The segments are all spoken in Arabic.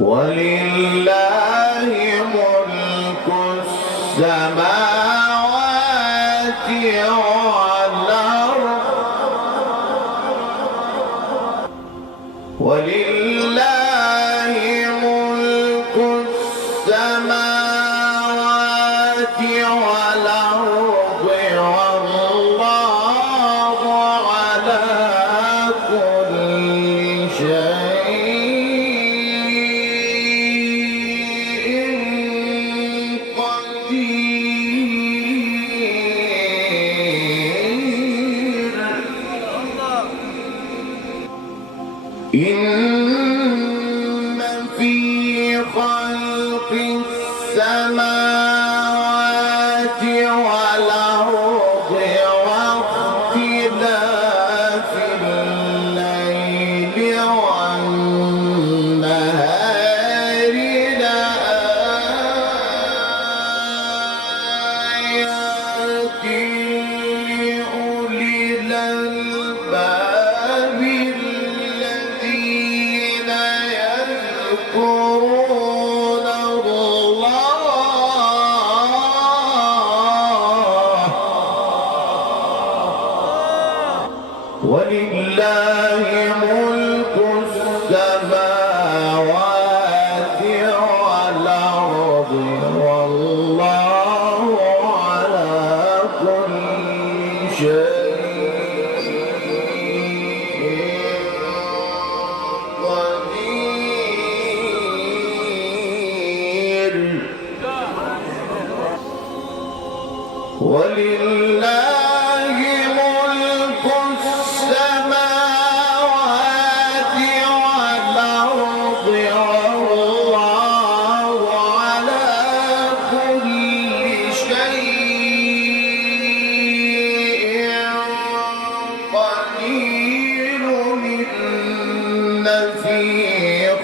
ولله ملك السماوات والأرض ولله ملك السماوات والأرض والله على كل شيء قدير. إن في خلق السماوات والأرض واختلاف الليل والنهار لآيات لأولي الألباب الذين يذكرون الله ولله ملك السماوات والأرض والله على كل شيء قدير. ولله ملك السماوات والأرض والله على كل شيء قدير. إن في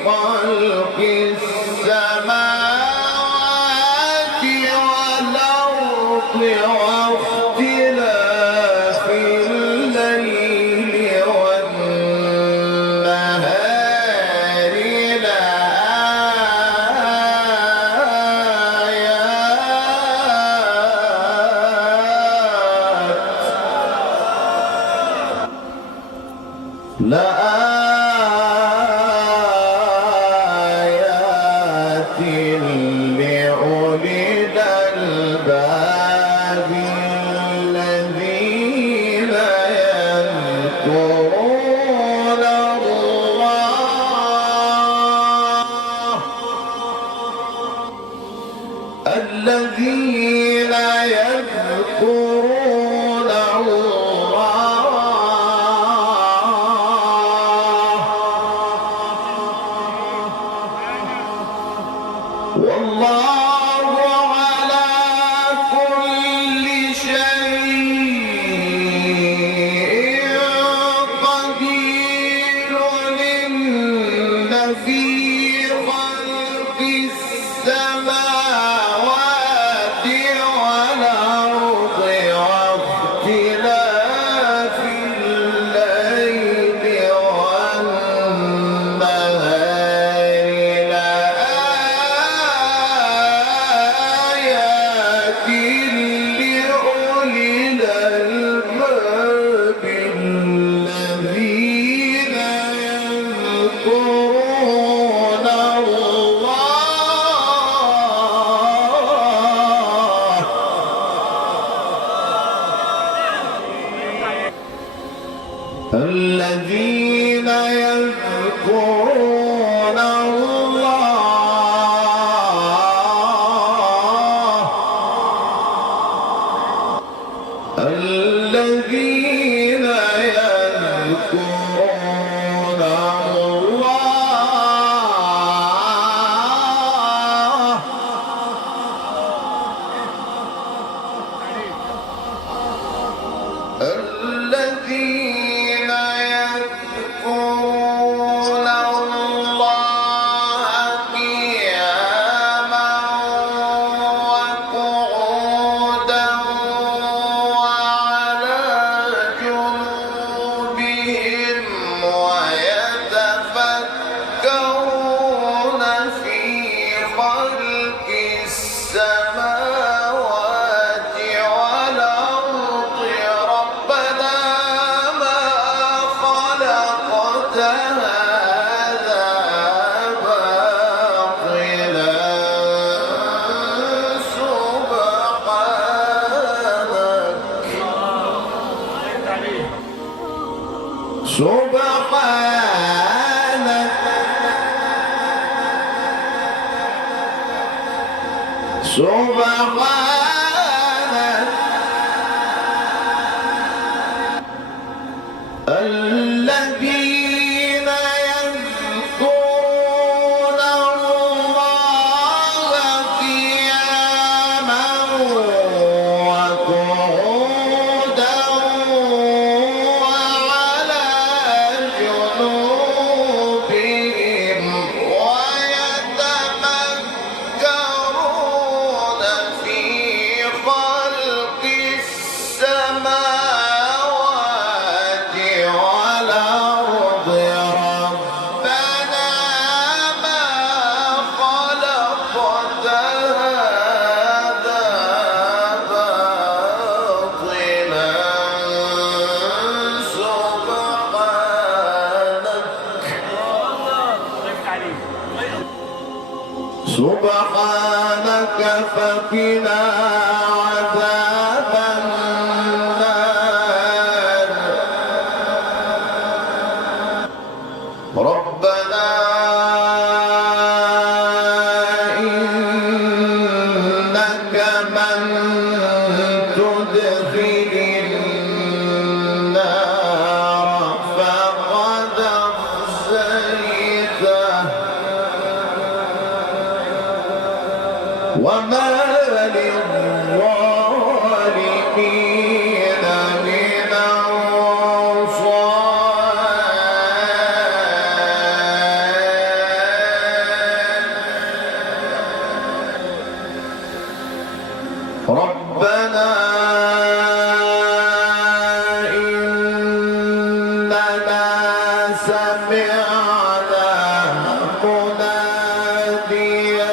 خلق السماوات والأرض واختلاف الليل والنهار لآيات لأولي الألباب الذين يذكرون الله الذين يذكرون الله والله على كل شيء قدير. إن في خلق السماوات والأرض واختلاف الليل والنهار لآيات لأولي الألباب الذين يذكرون الله الذين يذكرون الله الذين يذكرون الله الذين يذكرون الله سبحانك الذين يذكرون الله قياما وقعودا وعلى جنوبهم ويتفكرون في خلق السماوات والأرض ربنا ما خلقت هذا باطلا سبحانك فقنا عذاب النار ربنا إنك من تدخل النار فقد أخزيته وما للظالمين من أنصار ربنا إننا سمعنا مناديا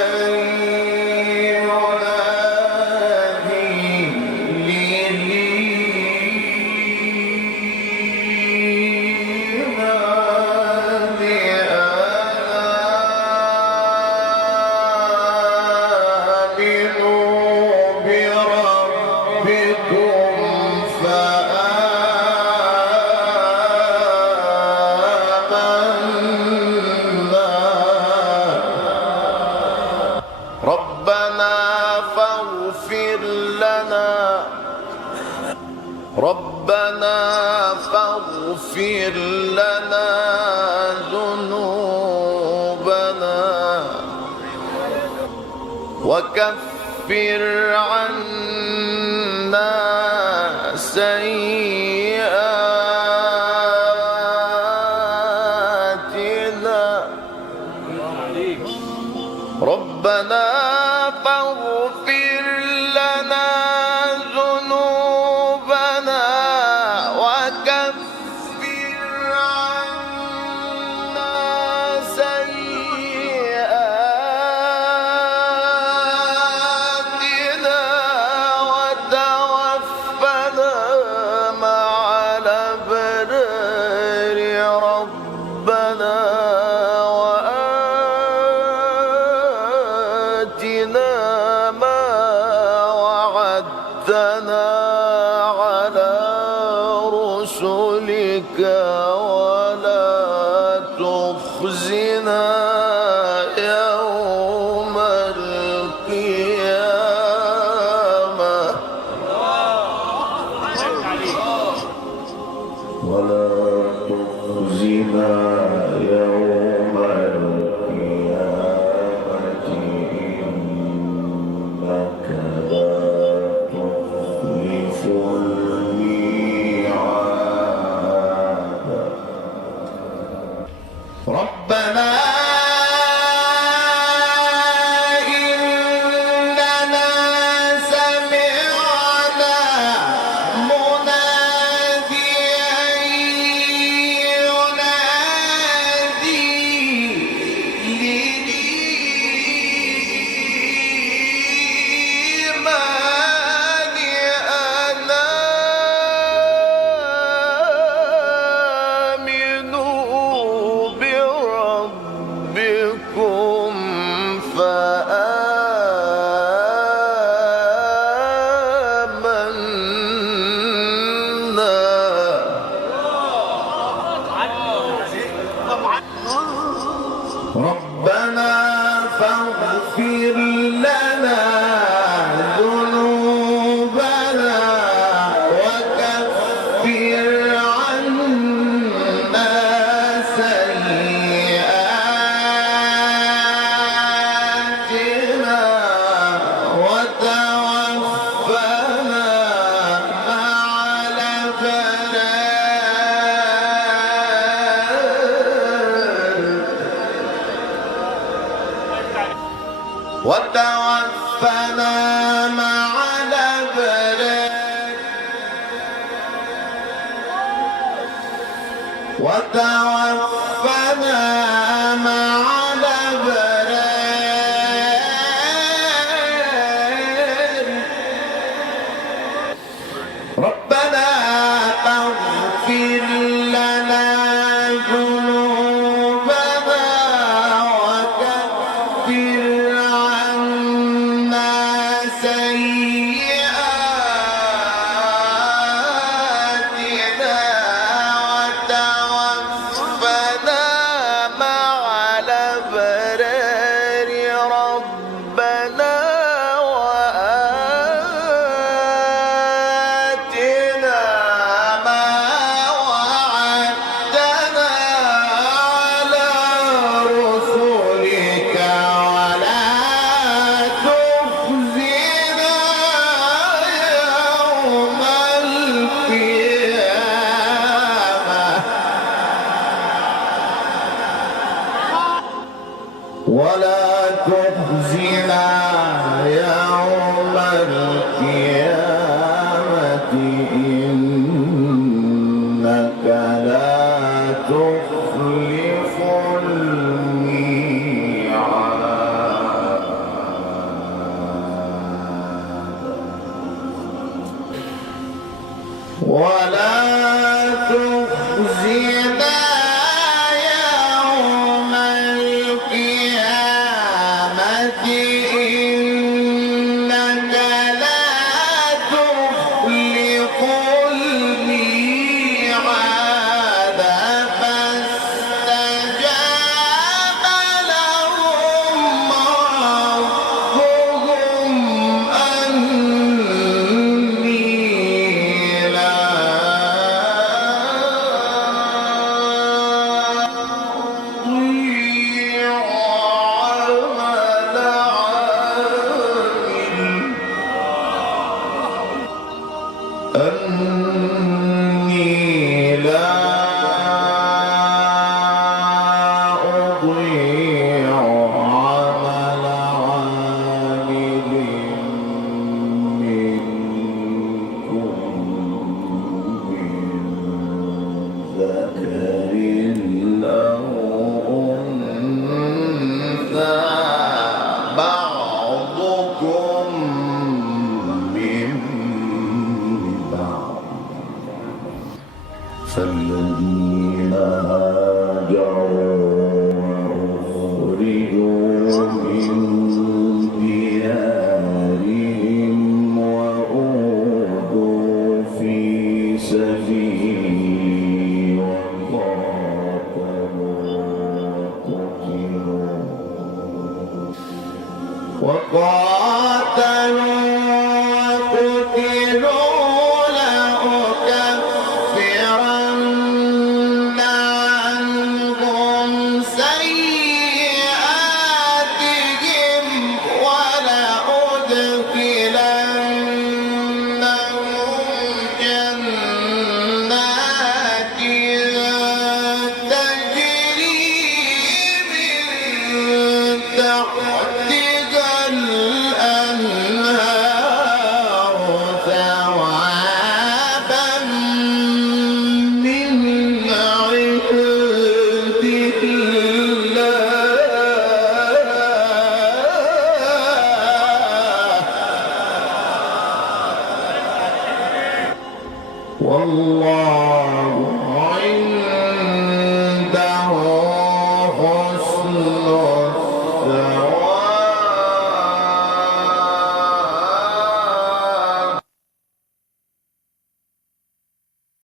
ربنا فاغفر لنا ذنوبنا وكفر عنا سيئاتنا ربنا فاغفر لنا ذنوبنا وكفر عنا سيئاتنا وتوفنا مع الأبرار ربنا وآتنا ما وعدتنا على رسلك ولا تخزنا يوم القيامة ولا تخزنا يوم القيامة إنك لا تخلف الميعاد ربنا إننا سمعنا مناديا ينادي للإيمان أن آمنوا بربكم ربنا فاغفر لنا ذنوبنا وكفر عنا سيئاتنا وتوفنا مع الأبرار وتوفنا مع الأبرار وتوفنا مع الأبرار ربنا فاغفر لنا ذنوبنا وكفر عنا سيئاتنا وتوفنا مع الأبرار ربنا وآتنا ما وعدتنا على رسلك ولا تخزنا يوم القيامة ولا تخزنا يوم القيامة إنك لا تخلف الميعاد ولا تخزنا يوم القيامة إنك لا تخلف الميعاد فاستجاب لهم ربهم أني لا أضيع عمل عامل أني لا أضيع عمل عامل منكم من ذكر أو أنثى بعضكم من بعض فالذين هاجروا وأخرجوا من ديارهم وأوذوا في سبيلي وقاتلوا وقتلوا لأكفرن عنهم سيئاتهم ولأدخلنهم جنات تجري من تحتها الأنهار ثوابا من عند الله والله